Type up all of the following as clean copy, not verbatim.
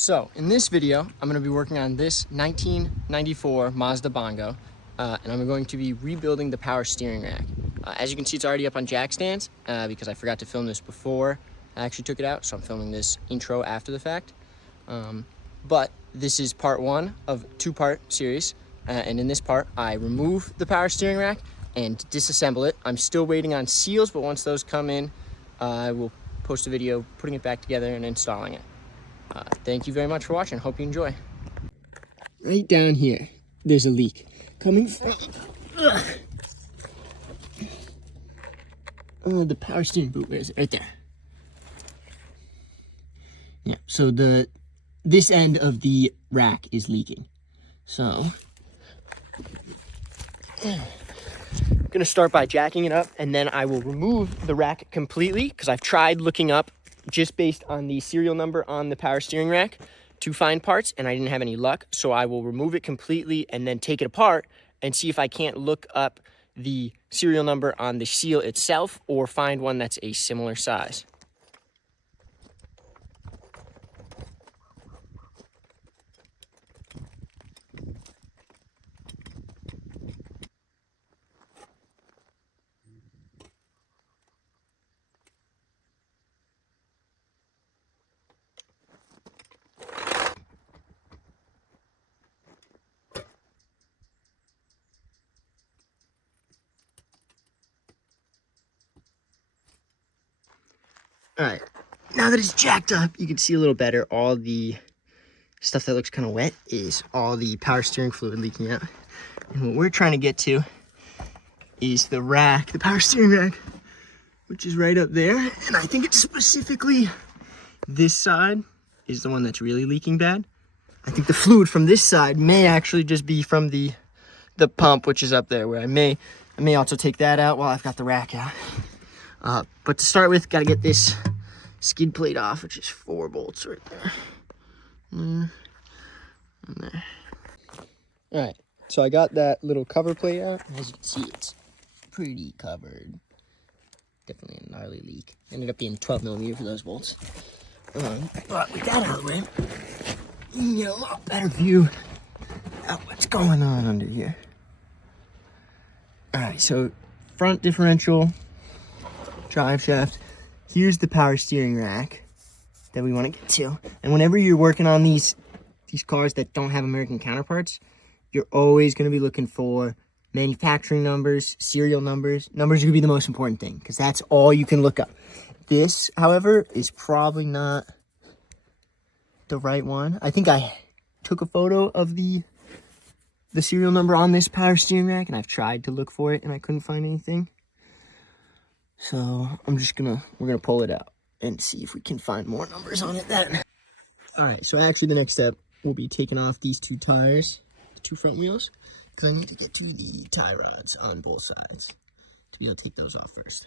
So in this video, I'm going to be working on this 1994 Mazda Bongo, and I'm going to be rebuilding the power steering rack. As you can see, it's already up on jack stands because I forgot to film this before I actually took it out, so I'm filming this intro after the fact. But this is part one of a two-part series, and in this part, I remove the power steering rack and disassemble it. I'm still waiting on seals, but once those come in, I will post a video putting it back together and installing it. Thank you very much for watching. Hope you enjoy. Right down here, there's a leak coming from the power steering boot. Where is it? Right there. Yeah, so this end of the rack is leaking. So I'm gonna start by jacking it up, and then I will remove the rack completely because I've tried looking up just based on the serial number on the power steering rack to find parts, and I didn't have any luck. So I will remove it completely and then take it apart and see if I can't look up the serial number on the seal itself or find one that's a similar size. All right, now that it's jacked up, you can see a little better. All the stuff that looks kind of wet is all the power steering fluid leaking out. And what we're trying to get to is the rack, the power steering rack, which is right up there. And I think it's specifically this side is the one that's really leaking bad. I think the fluid from this side may actually just be from the pump, which is up there, where I may also take that out while I've got the rack out. But to start with, gotta get this skid plate off, which is 4 bolts right there. And there. All right, so I got that little cover plate out. As you can see, it's pretty covered. Definitely a gnarly leak. Ended up being 12 millimeter for those bolts. But with that out of the way, you can get a lot better view of what's going on under here. All right, so front differential, drive shaft. Here's the power steering rack that we want to get to. And whenever you're working on these cars that don't have American counterparts, you're always going to be looking for manufacturing numbers, serial numbers. Numbers are going to be the most important thing because that's all you can look up. This, however, is probably not the right one. I think I took a photo of the serial number on this power steering rack, and I've tried to look for it and I couldn't find anything. So we're gonna pull it out and see if we can find more numbers on it then. All right, so actually the next step will be taking off these 2 tires, the 2 front wheels, because I need to get to the tie rods on both sides to be able to take those off first.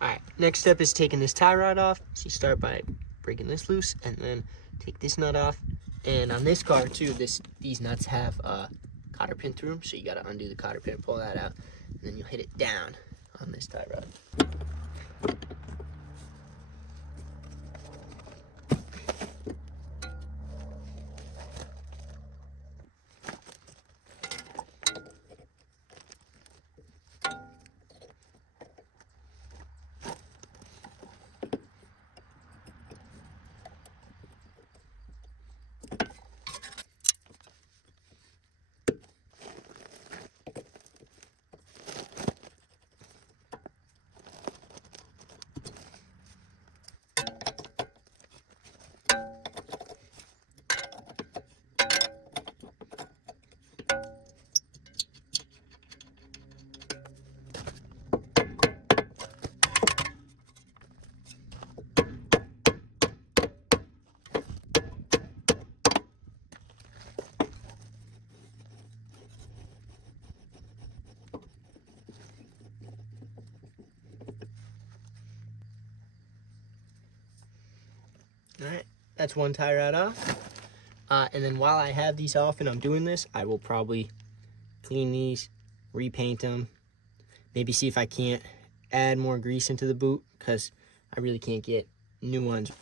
All right, next step is taking this tie rod off. So you start by breaking this loose and then take this nut off. And on this car too, these nuts have a cotter pin through them, so you gotta undo the cotter pin, pull that out, and then you'll hit it down on this tie rod. All right, that's one tie rod off. And then while I have these off and I'm doing this, I will probably clean these, repaint them, maybe see if I can't add more grease into the boot, because I really can't get new ones.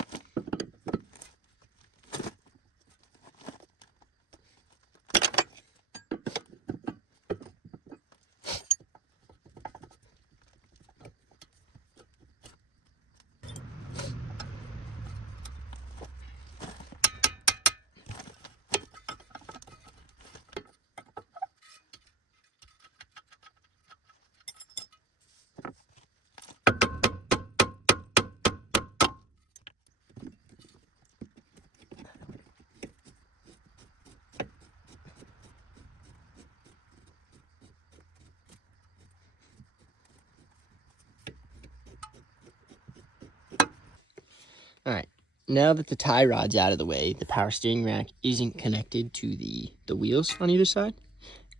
All right, now that the tie rod's out of the way, the power steering rack isn't connected to the wheels on either side.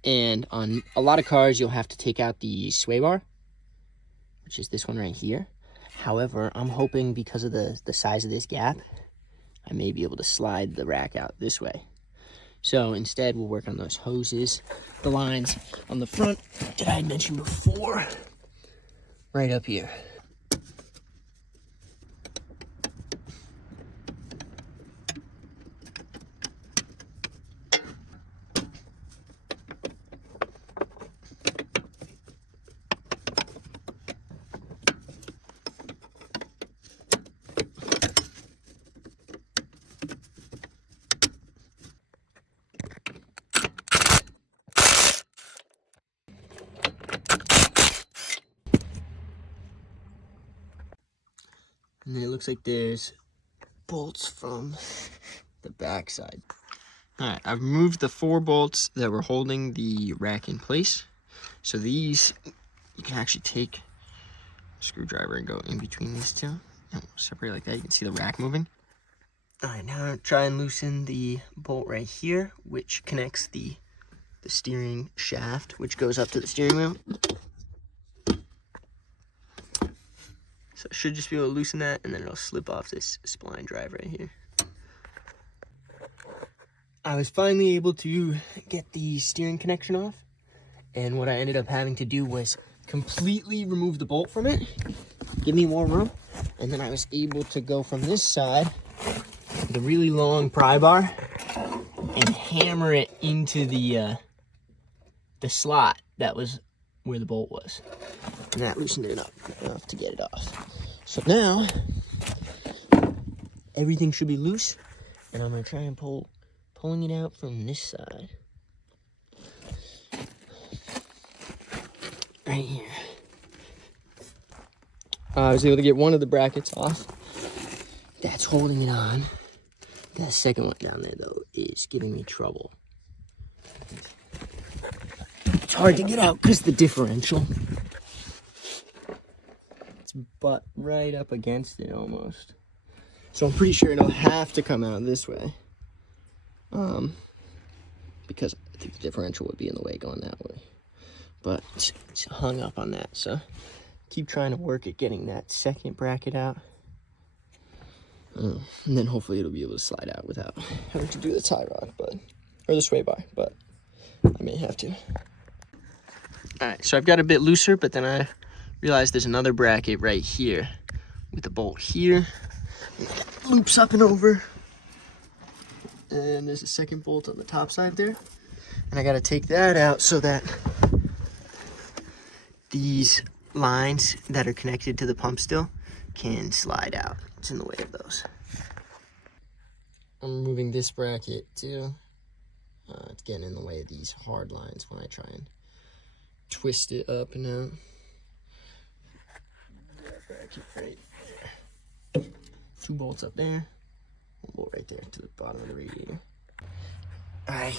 And on a lot of cars, you'll have to take out the sway bar, which is this one right here. However, I'm hoping because of the size of this gap, I may be able to slide the rack out this way. So instead, we'll work on those hoses, the lines on the front that I had mentioned before, right up here. And then it looks like there's bolts from the back side. All right, I've removed the 4 bolts that were holding the rack in place. So these, you can actually take a screwdriver and go in between these two. And separate like that, you can see the rack moving. All right, now try and loosen the bolt right here, which connects the steering shaft, which goes up to the steering wheel. So I should just be able to loosen that, and then it'll slip off this spline drive right here. I was finally able to get the steering connection off, and what I ended up having to do was completely remove the bolt from it, give me more room, and then I was able to go from this side with a really long pry bar and hammer it into the slot that was where the bolt was. And that loosened it up enough to get it off. So now, everything should be loose, and I'm gonna try and pulling it out from this side. Right here. I was able to get one of the brackets off. That's holding it on. That second one down there, though, is giving me trouble. It's hard to get out because the differential. It's butt right up against it almost. So I'm pretty sure it'll have to come out this way. Because I think the differential would be in the way going that way. But it's hung up on that, so keep trying to work at getting that second bracket out. And then hopefully it'll be able to slide out without having to do the tie rod, or the sway bar, but I may have to. All right, so I've got a bit looser, but then I realized there's another bracket right here with the bolt here. It loops up and over. And there's a second bolt on the top side there. And I gotta take that out so that these lines that are connected to the pump still can slide out. It's in the way of those. I'm removing this bracket too. It's getting in the way of these hard lines when I try and twist it up and out. That bracket right there. 2 bolts up there. 1 bolt right there to the bottom of the radiator. All right,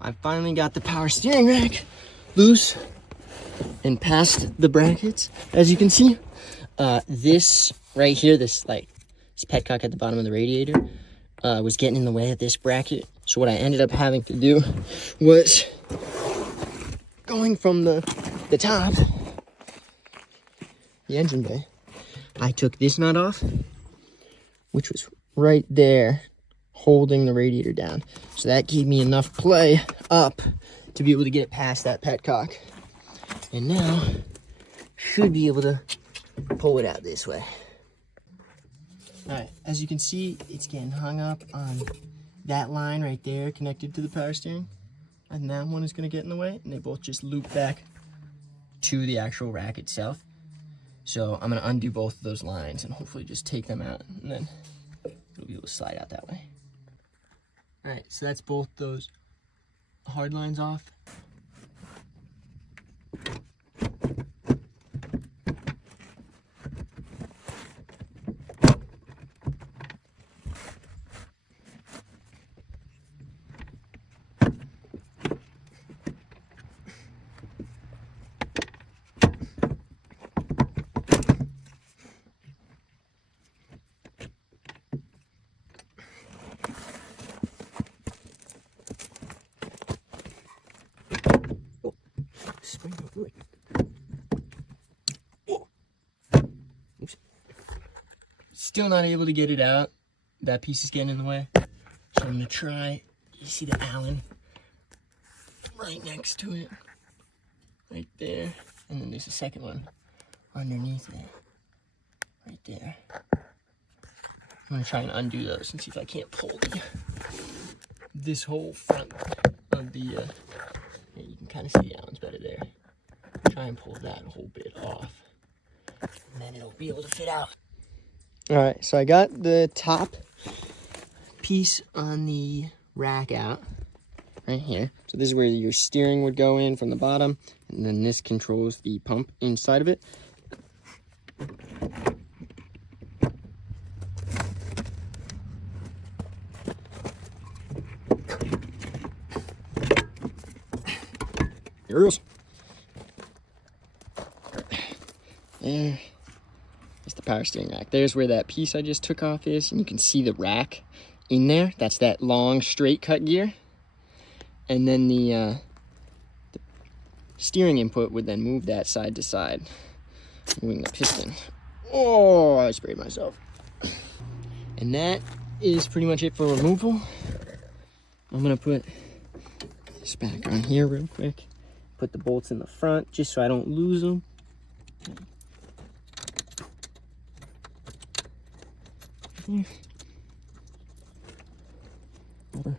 I finally got the power steering rack loose and past the brackets. As you can see, this right here, this petcock at the bottom of the radiator, was getting in the way of this bracket. So what I ended up having to do was going from the top, the engine bay, I took this nut off, which was right there holding the radiator down. So that gave me enough play up to be able to get it past that petcock. And now, should be able to pull it out this way. All right, as you can see, it's getting hung up on that line right there connected to the power steering. And that one is gonna get in the way, and they both just loop back to the actual rack itself. So I'm gonna undo both of those lines and hopefully just take them out, and then it'll be able to slide out that way. All right, so that's both those hard lines off. Oops. Still not able to get it out. That piece is getting in the way. So I'm gonna try. You see the Allen right next to it, right there, and then there's a second one underneath it, right there. I'm gonna try and undo those and see if I can't pull this whole front of the. Yeah, you can kind of see the Allen's better there. Try and pull that whole bit off, and then it'll be able to fit out. All right, so I got the top piece on the rack out right here. So this is where your steering would go in from the bottom, and then this controls the pump inside of it. Here it goes. There. It's the power steering rack. There's where that piece I just took off is, and you can see the rack in there. That's that long straight cut gear. And then the steering input would then move that side to side, moving the piston. Oh, I sprayed myself. And that is pretty much it for removal. I'm gonna put this back on here real quick. Put the bolts in the front just so I don't lose them. There. Over.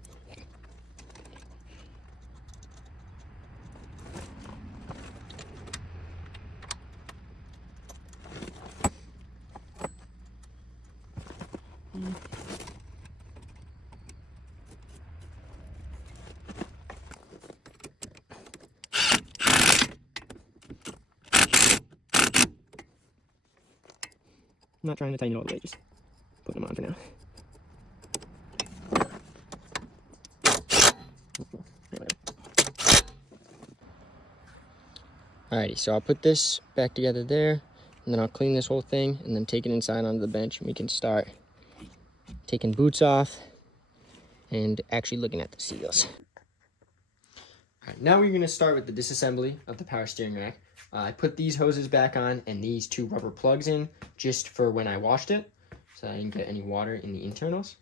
I'm not trying to tighten it all the way, just putting them on for now. Alrighty, so I'll put this back together there, and then I'll clean this whole thing, and then take it inside onto the bench, and we can start taking boots off and actually looking at the seals. Alright, now we're going to start with the disassembly of the power steering rack. I put these hoses back on and these two rubber plugs in just for when I washed it, so I didn't get any water in the internals.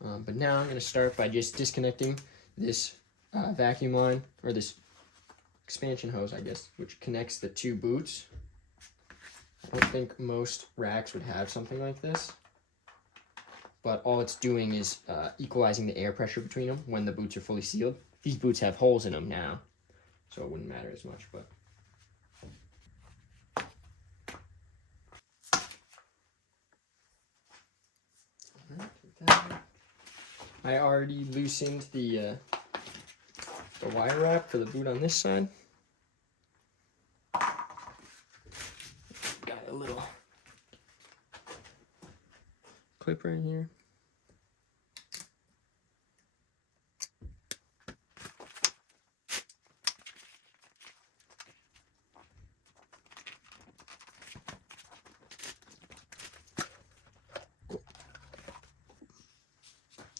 But now I'm going to start by just disconnecting this vacuum line, or this expansion hose, I guess, which connects the two boots. I don't think most racks would have something like this, but all it's doing is equalizing the air pressure between them when the boots are fully sealed. These boots have holes in them now, so it wouldn't matter as much, but I already loosened the wire wrap for the boot on this side. Got a little clip right here.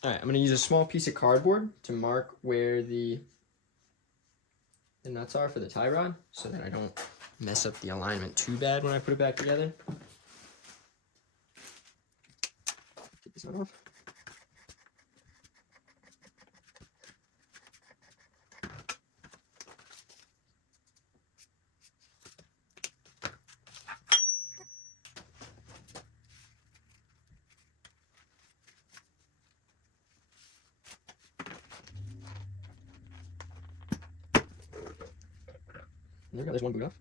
All right, I'm going to use a small piece of cardboard to mark where the nuts are for the tie rod, so that I don't mess up the alignment too bad when I put it back together. Get this this nut off. There we go, there's one boot off.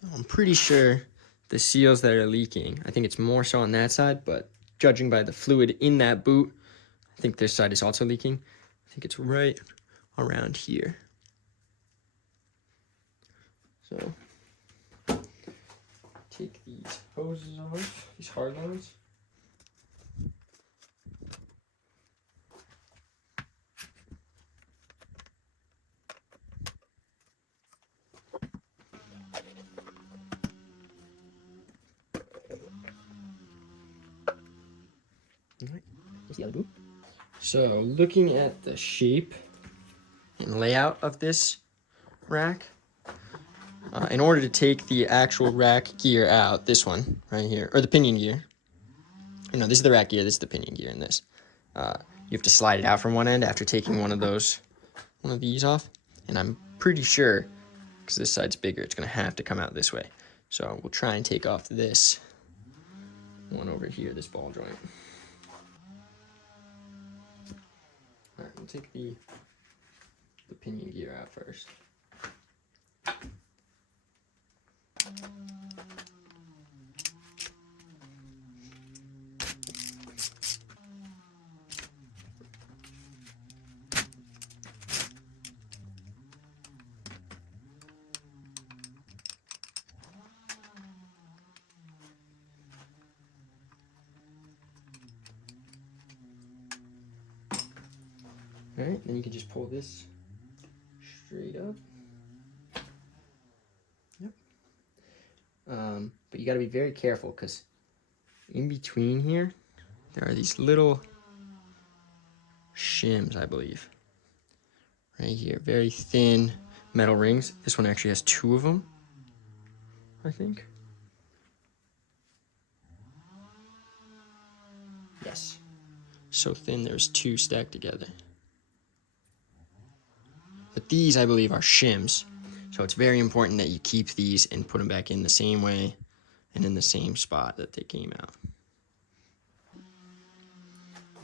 So I'm pretty sure the seals that are leaking, I think it's more so on that side, but judging by the fluid in that boot, I think this side is also leaking. I think it's right around here. So take these hoses off, these hard lines. Alright, here's the other boot. So looking at the shape and layout of this rack, in order to take the actual rack gear out, this one right here, or the pinion gear, or no, this is the rack gear, this is the pinion gear in this. You have to slide it out from one end after taking one of these off. And I'm pretty sure, because this side's bigger, it's gonna have to come out this way. So we'll try and take off this one over here, this ball joint. All right, we'll take the pinion gear out first. All right, then you can just pull this straight up. Yep. But you got to be very careful because in between here, there are these little shims, I believe. Right here, very thin metal rings. This one actually has 2 of them, I think. Yes. So thin, there's 2 stacked together. But these, I believe, are shims. So it's very important that you keep these and put them back in the same way and in the same spot that they came out.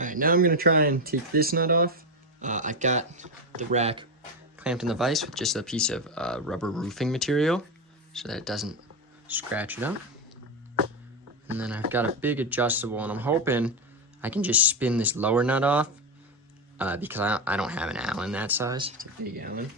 All right, now I'm gonna try and take this nut off. I've got the rack clamped in the vise with just a piece of rubber roofing material so that it doesn't scratch it up. And then I've got a big adjustable, and I'm hoping I can just spin this lower nut off because I don't have an Allen that size. It's a big Allen.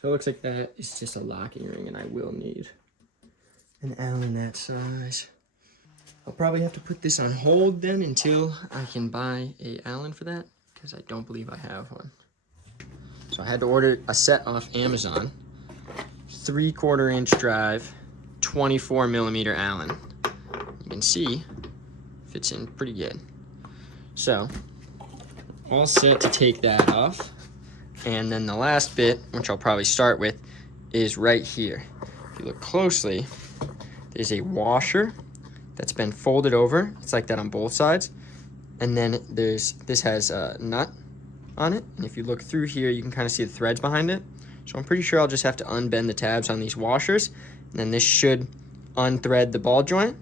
So it looks like that is just a locking ring, and I will need an Allen that size. I'll probably have to put this on hold then until I can buy a Allen for that, because I don't believe I have one. So I had to order a set off Amazon, 3/4 inch drive, 24 millimeter Allen. You can see, fits in pretty good. So, all set to take that off. And then the last bit, which I'll probably start with, is right here. If you look closely, there's a washer that's been folded over. It's like that on both sides. And then this has a nut on it. And if you look through here, you can kind of see the threads behind it. So I'm pretty sure I'll just have to unbend the tabs on these washers. And then this should unthread the ball joint.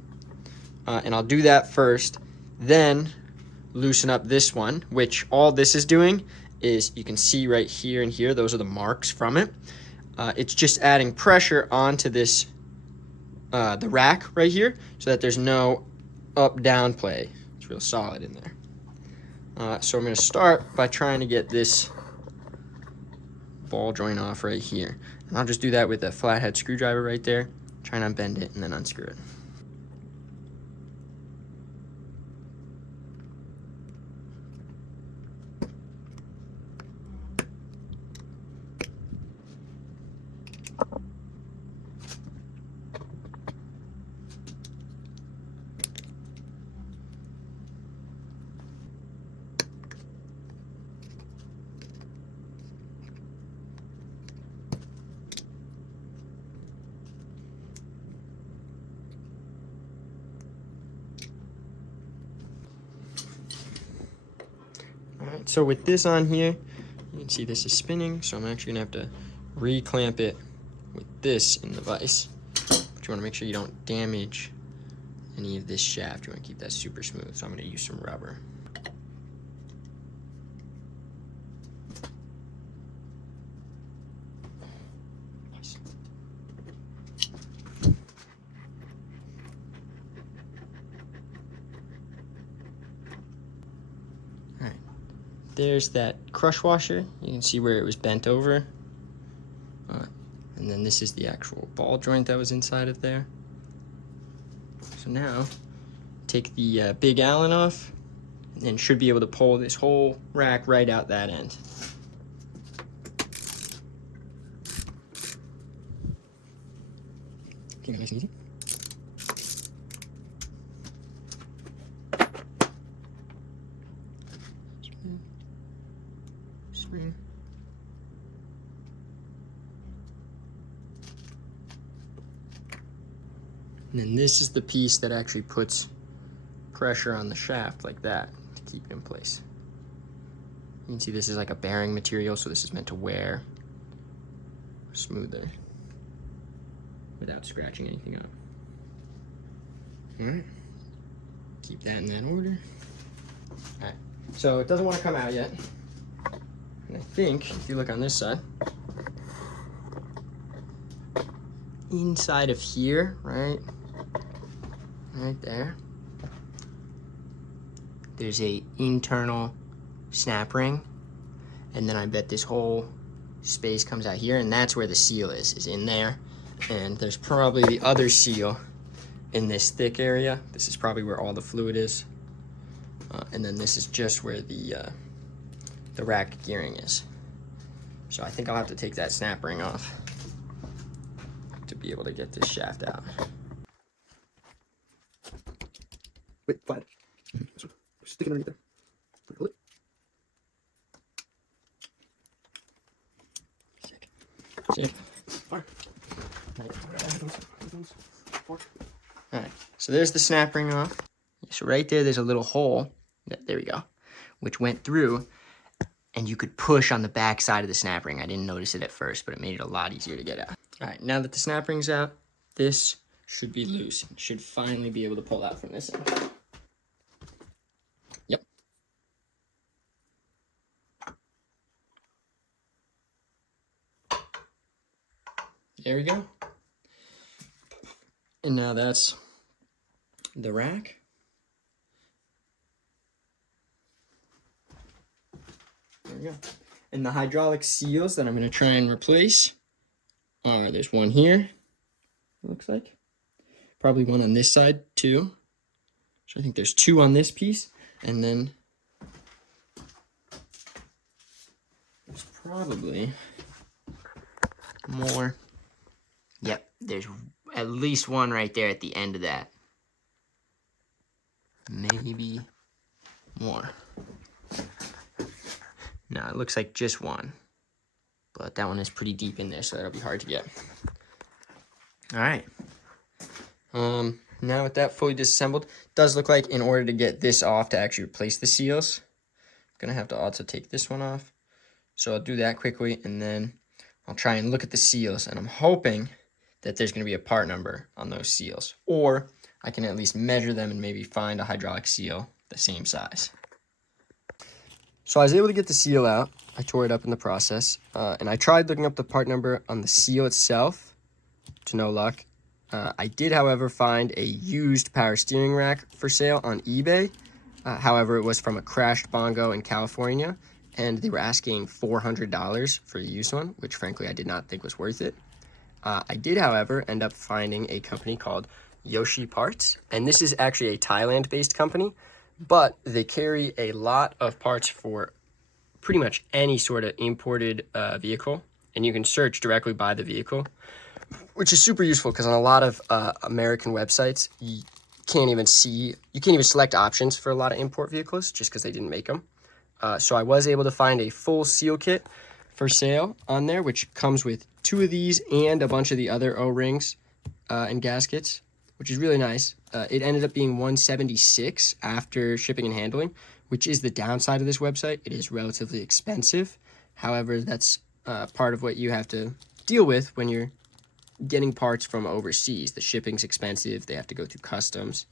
And I'll do that first. Then loosen up this one, which all this is doing is, you can see right here and here, those are the marks from it. It's just adding pressure onto this, the rack right here, so that there's no up-down play. It's real solid in there. So I'm gonna start by trying to get this ball joint off right here. And I'll just do that with a flathead screwdriver right there, try and unbend it and then unscrew it. So with this on here, you can see this is spinning, so I'm actually gonna have to re-clamp it with this in the vise. But you wanna make sure you don't damage any of this shaft. You wanna keep that super smooth, so I'm gonna use some rubber. There's that crush washer. You can see where it was bent over. And then this is the actual ball joint that was inside of there. So now, take the big Allen off, and then should be able to pull this whole rack right out that end. Okay, nice and easy. Spring. And then this is the piece that actually puts pressure on the shaft like that to keep it in place. You can see this is like a bearing material, so this is meant to wear smoother without scratching anything up. All right, keep that in that order. All right, so it doesn't want to come out yet. And I think if you look on this side, inside of here, right there, there's a internal snap ring, and then I bet this whole space comes out here, and that's where the seal is in there. And there's probably the other seal in this thick area. This is probably where all the fluid is, and then this is just where the rack gearing is. So I think I'll have to take that snap ring off to be able to get this shaft out. Wait, flat. So stick it underneath there. Hold it. Sick. Fire. All right, so there's the snap ring off. So right there's a little hole, there we go, which went through, and you could push on the back side of the snap ring. I didn't notice it at first, but it made it a lot easier to get out. All right, now that the snap ring's out, this should be loose. It should finally be able to pull out from this end. Yep. There we go. And now that's the rack. There we go. And the hydraulic seals that I'm going to try and replace are, there's one here, it looks like. Probably one on this side too. So I think there's two on this piece, and then there's probably more. Yep, there's at least one right there at the end of that. Maybe more. No, it looks like just one. But that one is pretty deep in there, so that'll be hard to get. All right. Now with that fully disassembled, it does look like in order to get this off to actually replace the seals, I'm gonna have to also take this one off. So I'll do that quickly, and then I'll try and look at the seals, and I'm hoping that there's gonna be a part number on those seals, or I can at least measure them and maybe find a hydraulic seal the same size. So I was able to get the seal out. I tore it up in the process, and I tried looking up the part number on the seal itself, to no luck. I did, however, find a used power steering rack for sale on eBay. However, it was from a crashed Bongo in California, and they were asking $400 for a used one, which frankly I did not think was worth it. I did, however, end up finding a company called Yoshi Parts, and this is actually a Thailand-based company, but they carry a lot of parts for pretty much any sort of imported vehicle, and you can search directly by the vehicle, which is super useful because on a lot of American websites, you can't even select options for a lot of import vehicles just because they didn't make them. So I was able to find a full seal kit for sale on there, which comes with 2 of these and a bunch of the other O-rings and gaskets, which is really nice. It ended up being $176 after shipping and handling, which is the downside of this website. It is relatively expensive. However, that's part of what you have to deal with when you're getting parts from overseas. The shipping's expensive. They have to go through customs.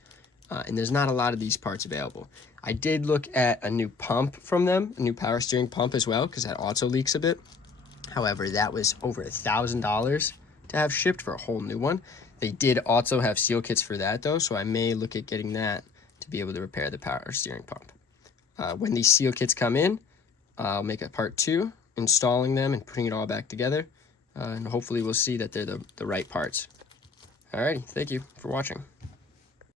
And there's not a lot of these parts available. I did look at a new pump from them, a new power steering pump as well, because that also leaks a bit. However, that was over $1,000 to have shipped for a whole new one. They did also have seal kits for that though, so I may look at getting that to be able to repair the power steering pump. When these seal kits come in, I'll make a part 2, installing them and putting it all back together. And hopefully we'll see that they're the right parts. Alrighty, thank you for watching.